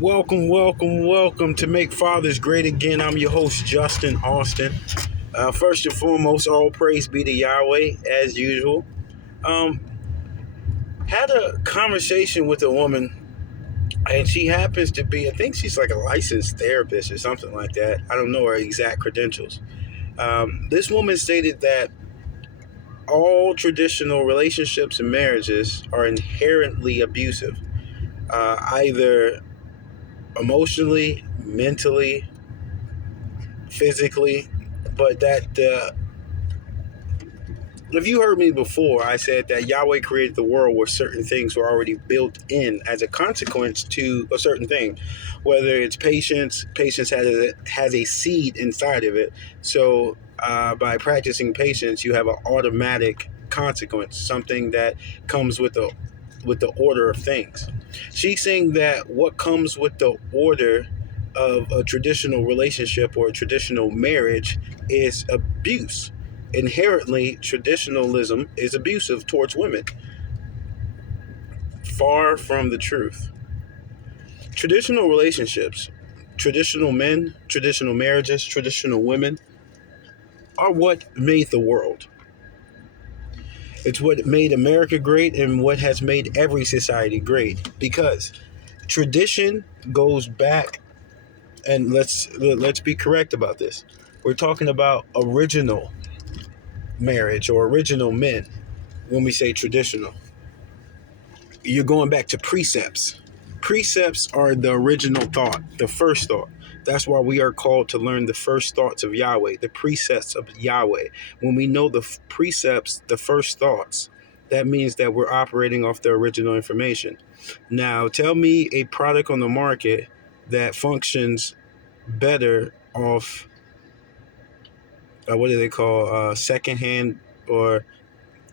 Welcome to Make Fathers Great Again. I'm your host, Justin Austin. First and foremost, all praise be to Yahweh, as usual. Um, had a conversation with a woman, and she happens to be, I think she's like a licensed therapist or something like that. I don't know her exact credentials. This woman stated that all traditional relationships and marriages are inherently abusive, either emotionally, mentally, physically, but that if you heard me before, I said that Yahweh created the world where certain things were already built in as a consequence to a certain thing, whether it's patience. Patience has a seed inside of it. So by practicing patience, you have an automatic consequence, something that comes with the order of things. She's saying that what comes with the order of a traditional relationship or a traditional marriage is abuse. Inherently, traditionalism is abusive towards women. Far from the truth. Traditional relationships, traditional men, traditional marriages, traditional women are what made the world. It's what made America great and what has made every society great, because tradition goes back, and let's be correct about this. We're talking about original marriage or original men when we say traditional. You're going back to precepts. Precepts are the original thought, the first thought. That's why we are called to learn the first thoughts of Yahweh, the precepts of Yahweh. When we know the precepts, the first thoughts, that means that we're operating off the original information. Now, tell me a product on the market that functions better off, what do they call, secondhand or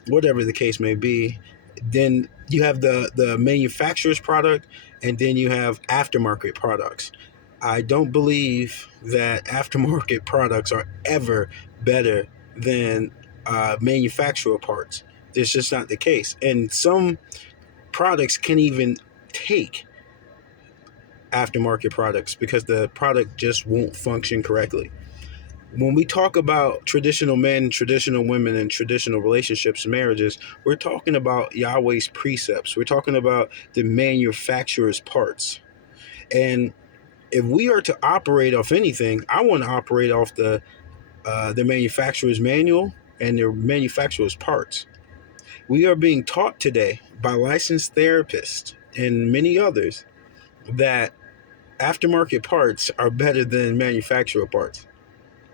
whatever the case may be. Then you have the manufacturer's product, and then you have aftermarket products. I don't believe that aftermarket products are ever better than manufacturer parts. It's just not the case. And some products can even take aftermarket products because the product just won't function correctly. When we talk about traditional men, traditional women, and traditional relationships, marriages, we're talking about Yahweh's precepts. We're talking about the manufacturer's parts. And if we are to operate off anything, I want to operate off the manufacturer's manual and the manufacturer's parts. We are being taught today by licensed therapists and many others that aftermarket parts are better than manufacturer parts.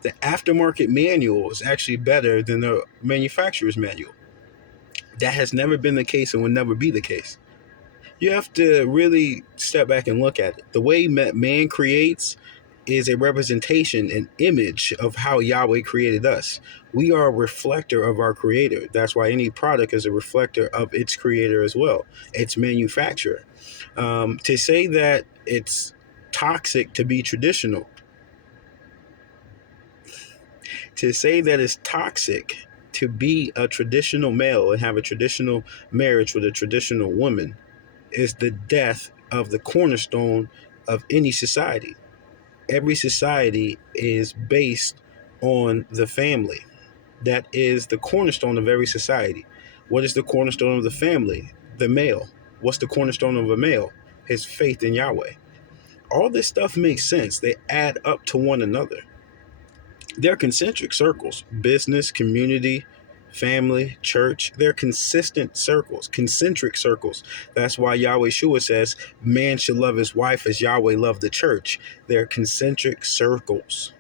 The aftermarket manual is actually better than the manufacturer's manual. That has never been the case and will never be the case. You have to really step back and look at it. The way man creates is a representation, an image of how Yahweh created us. We are a reflector of our creator. That's why any product is a reflector of its creator as well, its manufacturer. To say that it's toxic to be traditional, to say that it's toxic to be a traditional male and have a traditional marriage with a traditional woman is the death of the cornerstone of any society. Every society is based on the family. That is the cornerstone of every society. What is the cornerstone of the family? The male. What's the cornerstone of a male? His faith in Yahweh. All this stuff makes sense. They add up to one another. They're concentric circles: business, community, family, church. They're consistent circles, concentric circles. That's why Yahweh Shua says man should love his wife as Yahweh loved the church. They're concentric circles.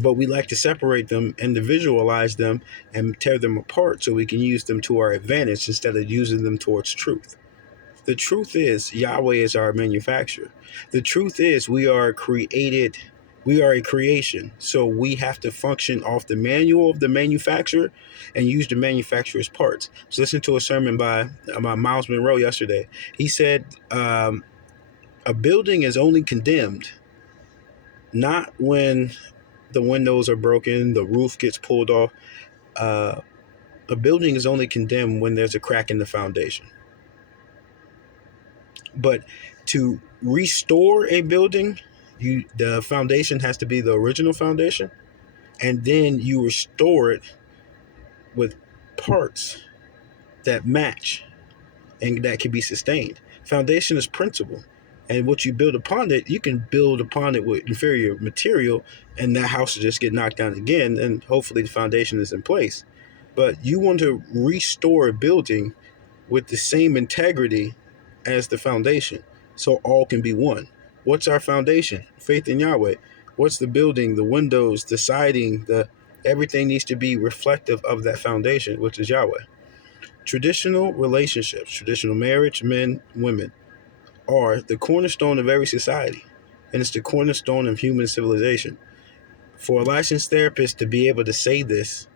But we like to separate them, individualize them, and tear them apart so we can use them to our advantage instead of using them towards truth. The truth is Yahweh is our manufacturer. The truth is we are created. We are a creation. So we have to function off the manual of the manufacturer and use the manufacturer's parts. So listen to a sermon by Miles Monroe yesterday. He said a building is only condemned not when the windows are broken, the roof gets pulled off. Uh, a building is only condemned when there's a crack in the foundation. But to restore a building, the foundation has to be the original foundation, and then you restore it with parts that match and that can be sustained. Foundation is principle. And what you build upon it, you can build upon it with inferior material, and that house will just get knocked down again, and hopefully the foundation is in place. But you want to restore a building with the same integrity as the foundation, so all can be one. What's our foundation? Faith in Yahweh. What's the building, the windows, the siding, the everything needs to be reflective of that foundation, which is Yahweh. Traditional relationships, traditional marriage, men, women, are the cornerstone of every society, and it's the cornerstone of human civilization. For a licensed therapist to be able to say this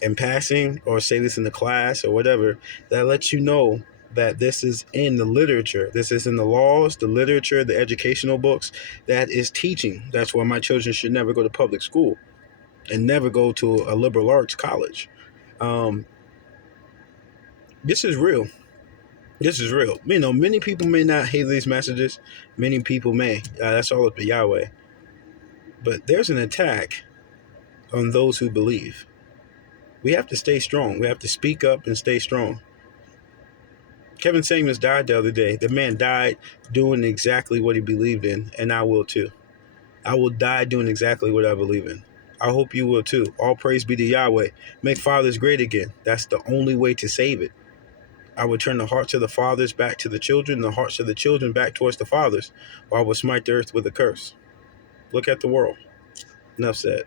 in passing or say this in the class or whatever, that lets you know that this is in the literature. This is in the laws, the literature, the educational books that is teaching. That's why my children should never go to public school and never go to a liberal arts college. Um, this is real. This is real. You know, many people may not hear these messages. Many people may. That's all up to Yahweh. But there's an attack on those who believe. We have to stay strong. We have to speak up and stay strong. Kevin Samuels died the other day. The man died doing exactly what he believed in, and I will too. I will die doing exactly what I believe in. I hope you will too. All praise be to Yahweh. Make fathers great again. That's the only way to save it. I will turn the hearts of the fathers back to the children, the hearts of the children back towards the fathers, or I will smite the earth with a curse. Look at the world. Enough said.